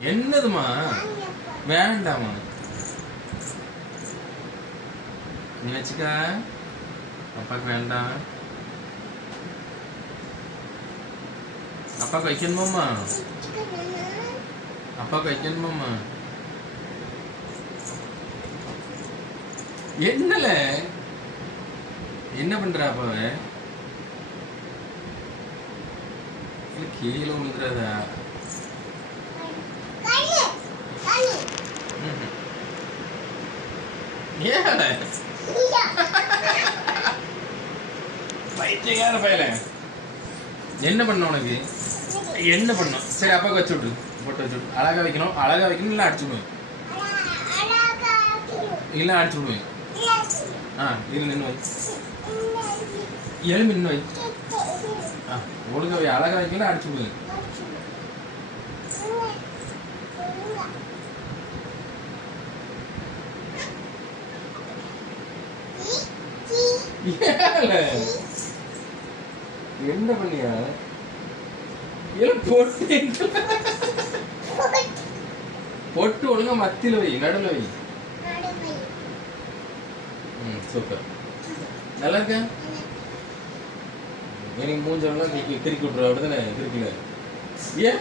என்னதுமா வேண்டாமா நீ வச்சுக்க. அப்பாக்கு வேண்டாம். அப்பாக்கு வைக்கணுமாம்மா? அப்பாக்கு வைக்கணுமாம்மா? என்னல? என்ன பண்ற அப்பாவ கீழே விழுந்துறாதா. பைத்தியக்கார பயல. என்ன பண்ண உனக்கு? என்ன பண்ணும் சரி அப்பாவுக்கு வச்சு விட்டு போட்டு வச்சு விட்டு அழகா வைக்கணும். அழகா வைக்கணும் இல்லை அடிச்சு விடுவேன். இல்லை அடிச்சு விடுவேன். ஆ இரு நின்று வை. எழுமி நின்று வை. ஆ ஒழுங்கா வை. அழகா வைக்கல அடிச்சு விடுவேன் என்ன பண்ணியா? பொட்டு பொட்டு ஒழுங்கா மத்தியில வை நடுல வை. ம் சூப்பர். நல்லா இருக்க எனக்கு மூஞ்செல்லாம் நீ கிறுக்கி விட்ற அப்படிதானே? கிறுக்கல ஏன்?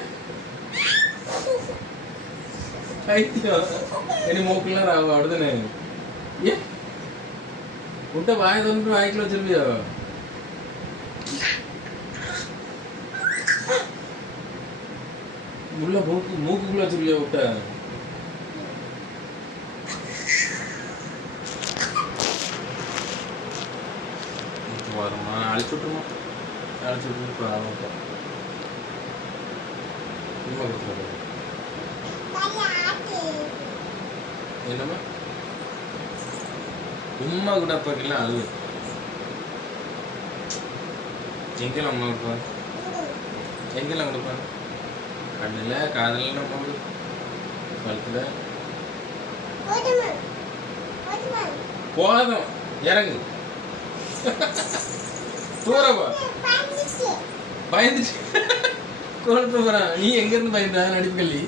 பைத்தியம் இனி மூக்கெல்லாம் ராகும் அப்படிதானே? ஏன்? முட்டை வாய் தோன்று வாய்க்குள்ள வச்சிருப்பியோ உள்ள மூக்கு மூக்குக்குள்ள வச்சிருப்பியோ முட்டை வருமா? அழிச்சு விட்டுருமா? அழிச்சு விட்டு இப்போ ஆமாம் என்னம்மா? உம்மா கூட அப்பாக்கெல்லாம் அழுவு எங்கெல்லாம் அம்மா கொடுப்பாங்க எங்கெல்லாம் கொடுப்பாங்க கண்ணில் காதலில் அம்மா கொடு கழுத்தில். போதும் இறங்கு. தூரப்பா பயந்துச்சு. கொழுப்பு போறான் நீ எங்க இருந்து பயந்தா நடிப்புக்கல்லி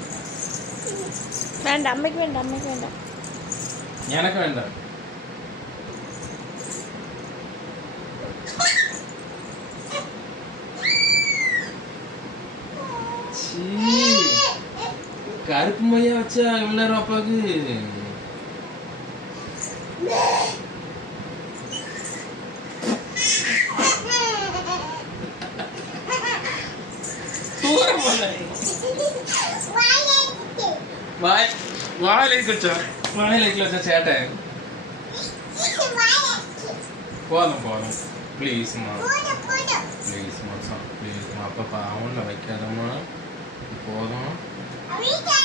வேண்டாம் அம்மைக்கு வேண்டாம் அம்மைக்கு வேண்டாம். எனக்கு வேண்டாம். கருப்பு மையா வச்சா இவ்வளவு நேரம் அப்பாவுக்கு தூரம் போனேன் வாய் வாயில வச்சா? சேட்டை. போதும் போதும். ப்ளீஸ்மா ப்ளீஸ்மா ப்ளீஸ்மா அப்பா பாவம்ல வைக்காதம்மா. போதும் Rita!